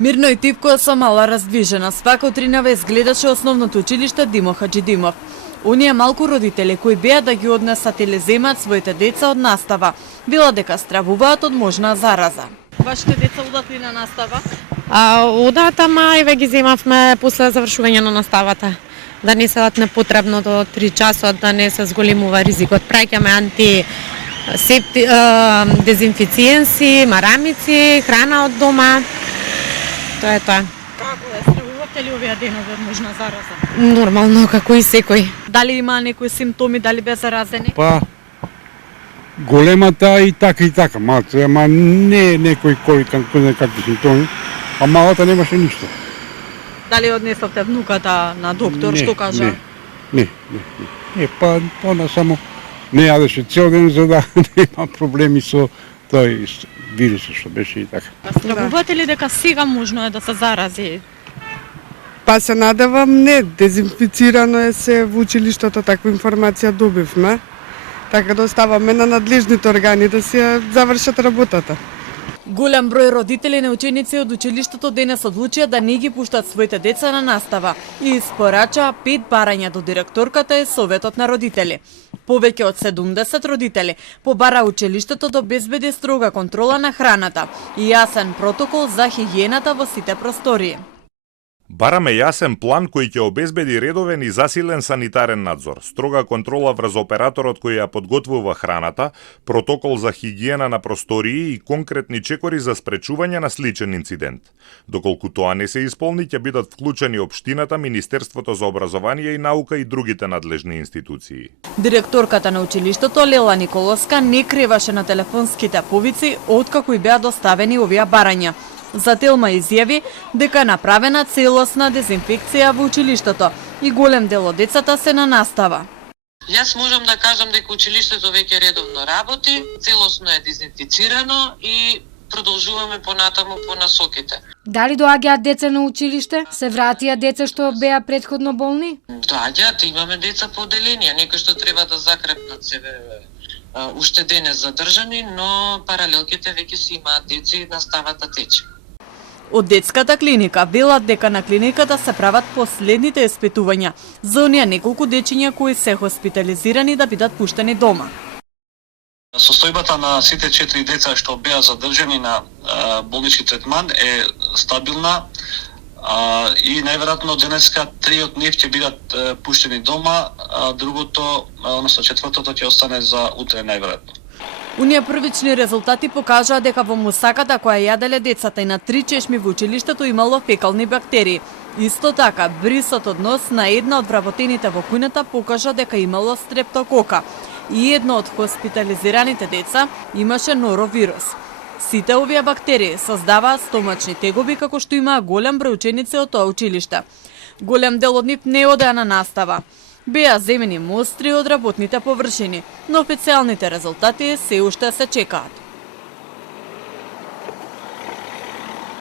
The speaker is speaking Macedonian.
Мирно и тивко со мала раздвижена спака утринава изгледаше основното училиште Димо Хаџидимов. Оние малку родители кои беа да ги однесат или земат своите деца од настава, била дека стравуваат од можна зараза. Вашите деца одат ли на настава? Одат, ама еве ги земавме после завршување на наставата. Да не седат непотребно до 3 часот, да не се зголемува ризикот. Праќаме дезинфициенси, марамици, храна од дома. Тоа е тоа. Како е? Стравувате ли овие денови од можна зараза? Нормално, како и секој. Дали има некои симптоми, дали бе заразени? Па, големата и така, малце, ама не некој кој какви симптоми, а малата немаше ништо. Дали однесовте внуката на доктор, што кажа? Не, па она само не јадеше цел ден за да нема проблеми со тој вирусот што беше и така. Стравувате ли дека сега можно е да се зарази? Па се надевам не, дезинфицирано е се во училиштето, таква информација добивме. Така да оставаме на надлежните органи да си завршат работата. Голем број родители на ученици од училиштето денес одлучија да не ги пуштат своите деца на настава и испорачаа 5 барања до директорката и советот на родители. Повеќе од 70 родители побара училиштето да обезбеди строга контрола на храната и јасен протокол за хигиената во сите простории. Бараме јасен план кој ќе обезбеди редовен и засилен санитарен надзор, строга контрола врз операторот кој ја подготвува храната, протокол за хигиена на простории и конкретни чекори за спречување на сличен инцидент. Доколку тоа не се исполни, ќе бидат вклучени општината, Министерството за образование и наука и другите надлежни институции. Директорката на училиштето Лела Николовска не криваше на телефонските повици откако и беа доставени овие барања. За Телма изјави дека е направена целосна дезинфекција во училиштето и голем дел од децата се на настава. Јас можам да кажам дека училиштето веќе редовно работи, целосно е дезинфицирано и продолжуваме понатаму по насоките. Дали доаѓаат деца на училиште? Се вратија деца што беа претходно болни? Доаѓаат, имаме деца по оделенија, некои што треба да закрепнат себе уште денес задржани, но паралелките веќе си имаат деца и наставата тече. Од детската клиника велат дека на клиниката се прават последните испитувања за оние неколку дечиња кои се хоспитализирани да бидат пуштени дома. Состојбата на сите 4 деца што беа задржани на болнички третман е стабилна и најверојатно денеска 3 од нив ќе бидат пуштени дома, а другото, односно четвртото ќе остане за утре најверојатно. Оние првични резултати покажаа дека во мусаката која јаделе децата и на 3 чешми во училиштето имало фекални бактерии. Исто така, брисот од нос на една од вработените во кујната покажа дека имало стрептокока и едно од хоспитализираните деца имаше норовирус. Сите овие бактерии создаваат стомачни тегоби како што имаа голем број ученици од тоа училиште. Голем дел од нив не одеа на настава. Беа земени мостри од работните површини, но официјалните резултати се уште се чекаат.